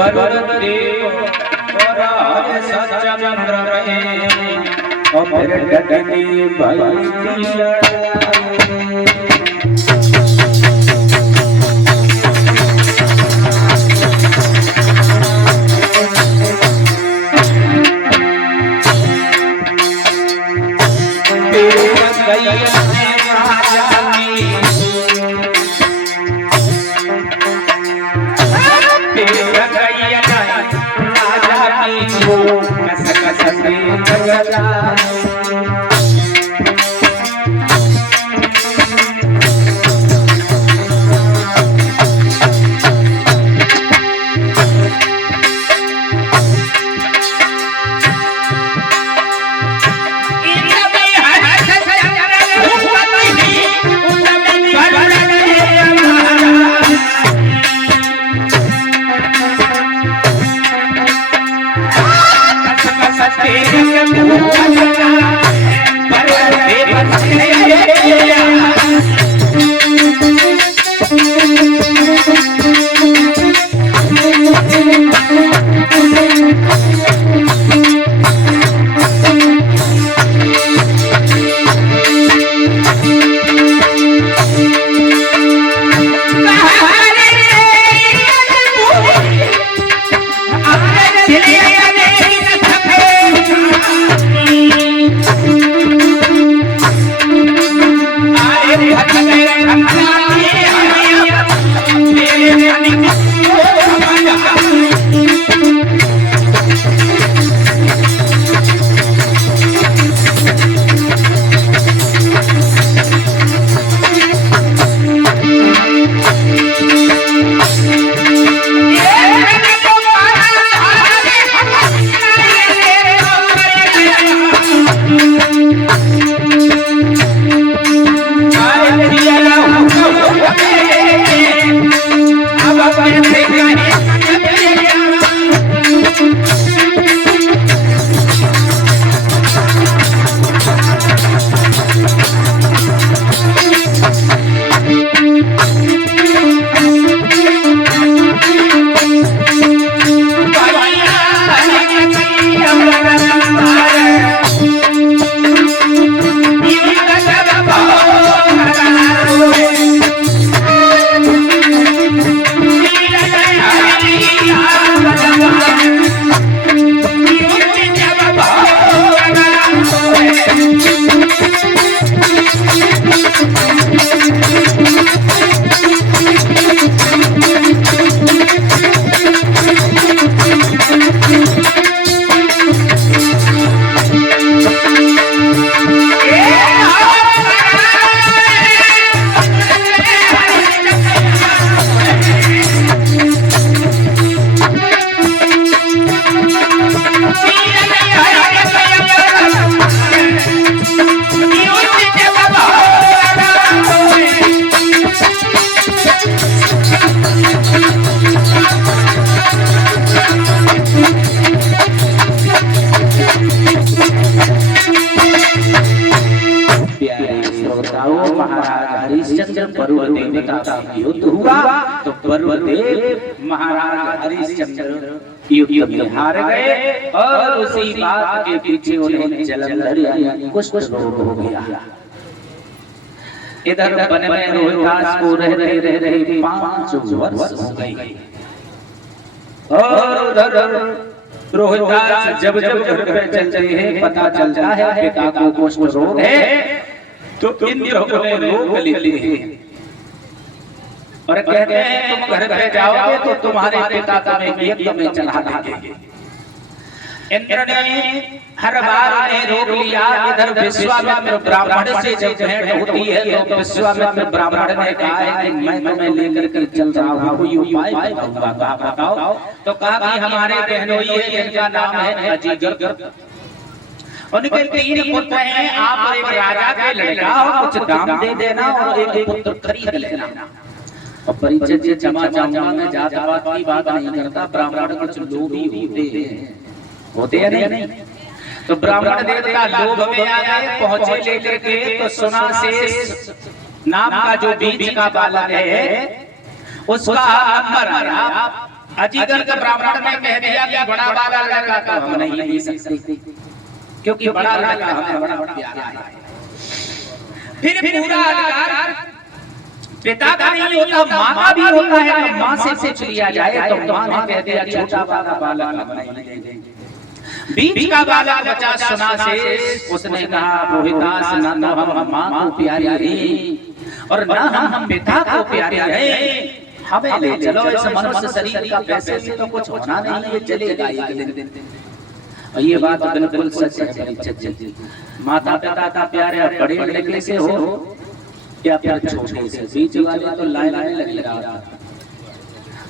भरत देव और सच्चा चंद्र रहे और फिर डटके भई लड़ाई। युद्ध हुआ तो पर्वदेव महाराज हरिश्चंद्र युद्ध में हार गए और उसी बात के पीछे उन्हें जलंधर यानी कुष्ठ रोग हो गया। इधर वन में रोहिदास को रहते 5 वर्ष हो गए और उधर रोहिदास जब घर पे चलते हैं पता चलता है पिता को कुष्ठ रोग है तो इंद्र उन्हें रोक लेते हैं और कहते हैं तुम घर पे जाओगे तो तुम्हारे पिता तुम्हें यज्ञ में चढ़ा देंगे। इंद्र ने हर बार उन्हें रोक लिया। इधर विश्वामित्र ब्राह्मण से जब भेंट होती है तो विश्वामित्र ब्राह्मण ने कहा है कि मैं तुम्हें लेकर के चल रहा हूँ, कोई उपाय बताओ। तो कहा कि हमारे बहनोई है जिनका नाम है अजीगर, उनके 3 पुत्र हैं, आप एक राजा के लड़का और कुछ दाम दे देना और एक पुत्र खरीद लेना। और परिचय से क्षमा चाहूंगा, मैं जात पात की बात नहीं करता, ब्राह्मण कुछ लोभी होते हैं नहीं। तो ब्राह्मण देवता लोभ में आ गए, पहुंचे लेकर के तो सुना से नाम का जो बीच का बालक है उसका नंबर आया अजीगर का ब्राह्मण ने कह दिया कि बड़ा वाला लड़का तो हम नहीं ले सकते, क्योंकि बड़ा लड़का हमें बड़ा प्यारा है। फिर पूरा अधिकार पिता का नहीं होता, माँ का भी होता है। तो माँ से पूछ लिया जाए तो माँ ने कह दिया छोटा वाला बालक हम नहीं लेंगे। बीच का बालक बचा सुना से उसने कहा रोहिदास, ना तो हम माँ को प्यारे हैं और ना हम पिता को प्यारे हैं, हमें ले चलो। इस मनुष्य शरीर का पैसे से तो कुछ होना नहीं है, चलेगा एक दिन। और ये बात बिल्कुल सच है। माता पिता का प्यार है, बड़े लड़के से हो या फिर छोटे से, बीच वाले तो लाइन लग रहा था।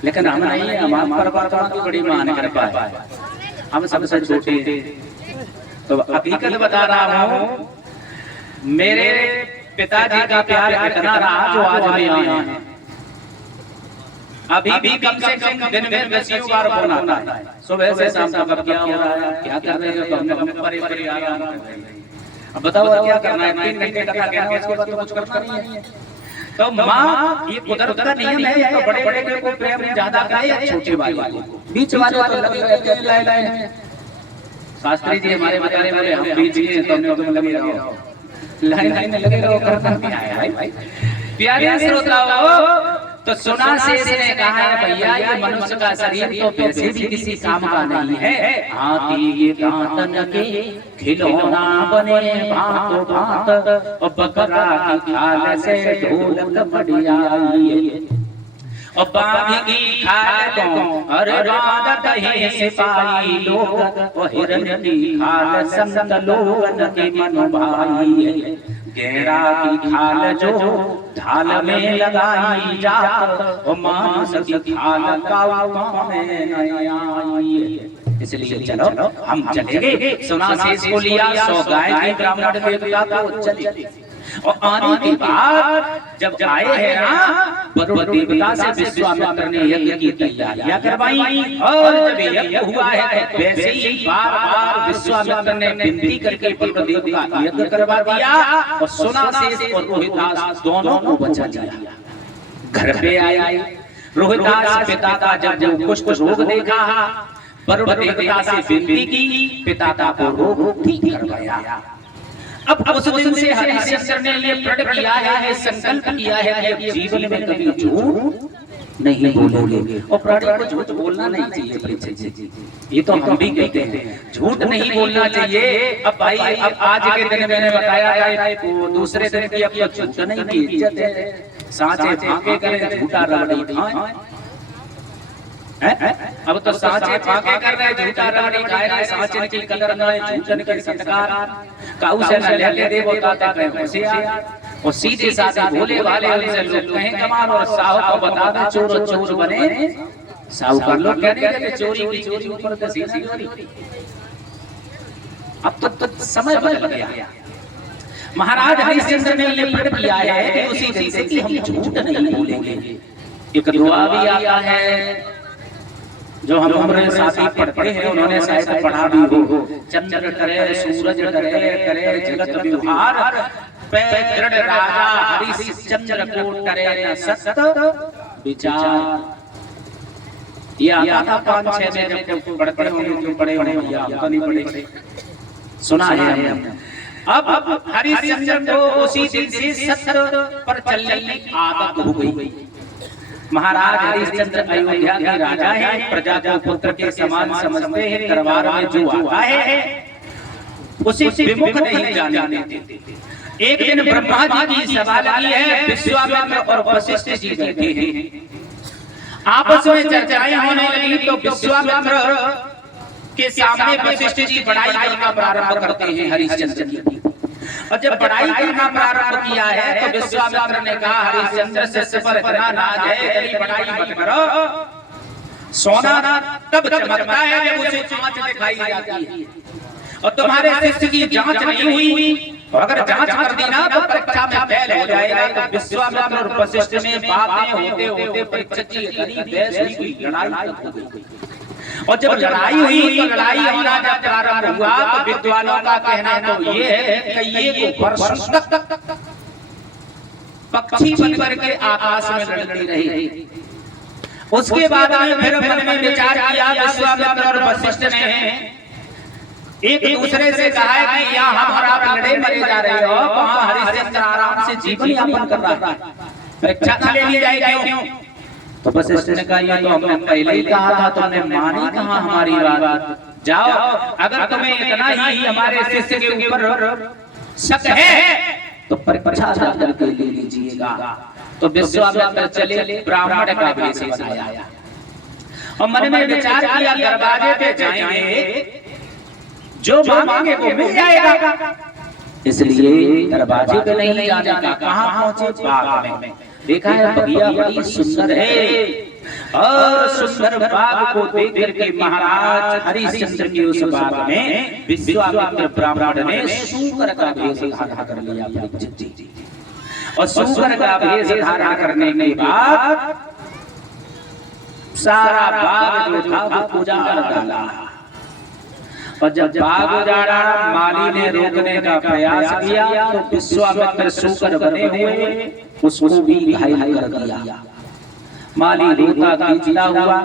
लेकिन हम नहीं है, हम परमात्मा की बड़ी मान कर पाए, हम सबसे छोटे। तो हकीकत बता रहा हूँ, मेरे पिताजी का प्यार इतना रहा जो आज में आए हैं। अभी भी कम से कम दिन में 10 बार फोन आता है, सुबह से शाम तक क्या हो रहा है, क्या कर रहे हो, अब बताओ क्या करना है। 3 घंटे तक क्या है, उसके बाद तो कुछ करना नहीं है। तो माँ, ये कुदरत का नियम है, तो बड़े बड़े को प्रेम ज्यादा करे या छोटे वाले को, बीच वाले तो लगे रहते हैं लाइन। शास्त्री जी हमारे बता रहे बोले हम बीच के, तो तुम लगे रहो लाइन में लगे रहो, करना क्या है भाई। प्यारे श्रोताओ, तो सुना से इसने कहा है भैया ये मनुष्य का शरीर तो वैसे भी किसी काम का नहीं है। हाथी ये दांतन के खिलौना बने भांतो भांत, और बकरा की खाल से ढोलक बढ़ियाई, और बाघ की खाल को अरे रात दही सिपाही लोग, और हिरन की खाल संत लोगन के मन भाई, गेड़ा की खाल जो ढाल में लगाई जात, और मानस की खाल काऊ में नहीं आई। इसलिए चलो हम चलेंगे। सुना से इसको लिया 100 गाय की ब्राह्मण देवता को चले। और आने के बाद जब आए हैं ना, वरुण देवता से विश्वामित्र ने यज्ञ की तैयारियां करवाई। और जब यज्ञ हुआ है तो वैसे ही बार-बार विश्वामित्र ने विनती करके वरुण देव का यज्ञ करवा दिया, और सुना से और रोहिदास दोनों को बचा लिया। घर पे आए रोहिदास पिता का जब कुछ रोग देखा, वरुण देवता से विनती की, पिता का रोग ठीक करवाया। अब उस दिन से हरिश्चंद्र ने ये प्रण किया है, ये संकल्प किया है कि जीवन में कभी झूठ नहीं बोलोगे। और प्राणी को झूठ बोलना नहीं चाहिए परीक्षित जी, ये तो हम भी कहते हैं, झूठ नहीं बोलना चाहिए। अब भाई अब आज के दिन मैंने बताया है, तो दूसरे दिन की अब झूठ नहीं की इज्जत है। सांचे फांके करें, झूठा रबड़ी खाएं। अब तो सांचे फांके कर रहे, झूठा रबड़ी खाए रहे, सांचे की कदर न है, झूठन के संस्कार काऊ से न लेके दे बोलता कहे होशियार, और सीधे साधे भोले वाले उनसे लोग कहें कमाल, और साहू को बता दे चोर चोर बने साहूकार। लोग कहने लगे चोरी की चोरी ऊपर से सीधी चोरी। अब तो समय बदल गया। महाराज हरिश्चंद्र ने ये प्रण किया है कि उसी दिन से कि हम झूठ नहीं बोलेंगे। एक दुआ भी आता है जो हम हमारे साथी पढ़ते हैं, उन्होंने शायद पढ़ा भी हो। चंद्र करे सूरज करे करे जगत विहार, पैदृढ़ राजा हरिश्चंद्र को करे न सत विचार। ये आता था 5-6 में जब पढ़ते होंगे, जो पढ़े होंगे या तो नहीं पढ़े, सुना है हमने। अब हरिश्चंद्र को उसी दिन से सत्य पर चलने की आदत हो गई। महाराज हरिश्चंद्र अयोध्या के राजा हैं, प्रजा को पुत्र के समान समझते हैं। दरबार में जो आता है उसे विमुख नहीं जाने देते। एक दिन ब्रह्मा जी की सभा लगी है, विश्वामित्र और वशिष्ठ जी बैठे हैं। आपस में चर्चाएं होने लगी तो विश्वामित्र के सामने वशिष्ठ जी पढ़ाई करना प्रारंभ करते हैं हरिश्चंद्र की। और जब पढ़ाई करना प्रारंभ किया है तो विश्वामित्र ने कहा हरिश्चंद्र शिष्य पर इतना नाज है, तेरी पढ़ाई मत करो। सोना तब चमकता है जब उसे कांच दिखाई जाती है, और तुम्हारे शिष्य की जांच नहीं हुई, और अगर जांच कर दी ना तो परीक्षा में फेल हो जाएगा। तो विश्वामित्र और वशिष्ठ में बातें होते होते परीक्षित जी इतनी बहस हुई, लड़ाई तक हो गई। और जब लड़ाई हुई तो लड़ाई होना जब प्रारंभ हुआ तो विद्वानों का कहना तो ये है कि ये वर्षों तक पक्षी बनकर के आकाश में लड़ती रही। उसके बाद में फिर मन में विचार किया विश्वामित्र और वशिष्ठ ने एक दूसरे से कहा है कि यहाँ हम और आप लड़े मरे जा रहे हो, वहाँ हरिश्चंद्र आराम से जीवन यापन कर रहा है, परीक्षा न ले ली जाए क्यों? तो वशिष्ठ ने कहा ये तो हमने पहले ही कहा था, तुमने मानी कहा हमारी बात। जाओ, अगर तुम्हें इतना ही हमारे शिष्य के ऊपर शक है तो परीक्षा करके ले लीजिएगा। तो विश्वामित्र चले, ब्राह्मण का वेश बनाया और मन में विचार किया दरवाजे पे जाएंगे, जो मांगेंगे वो मिल जाएगा, इसलिए दरवाजे पे नहीं जाने का। कहाँ पहुंचे? बाग में। देखा है बगिया बड़ी सुंदर है और सुंदर बाग को देख करके महाराज हरिश्चंद्र के उस बाग में विश्वामित्र ब्राह्मण ने शूकर का वेश धारण कर लिया परीक्षित जी। और शूकर का वेश धारण करने के बाद सारा बाग जो था वो उजाड़ डाला। और जब बाग उजाड़ा, माली ने रोकने का प्रयास किया तो विश्वामित्र शूकर बने हुए उसको भी घायल कर दिया। माली रोता खींचता हुआ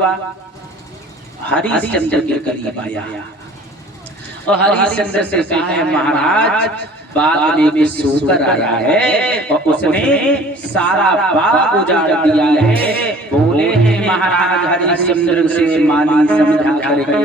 हरिश्चंद्र के करीब आया और हरिश्चंद्र से कहा है महाराज बाग में भी शूकर आया है और उसने सारा बाग उजाड़ दिया है। बोले हैं महाराज हरिश्चंद्र से माली समझा करके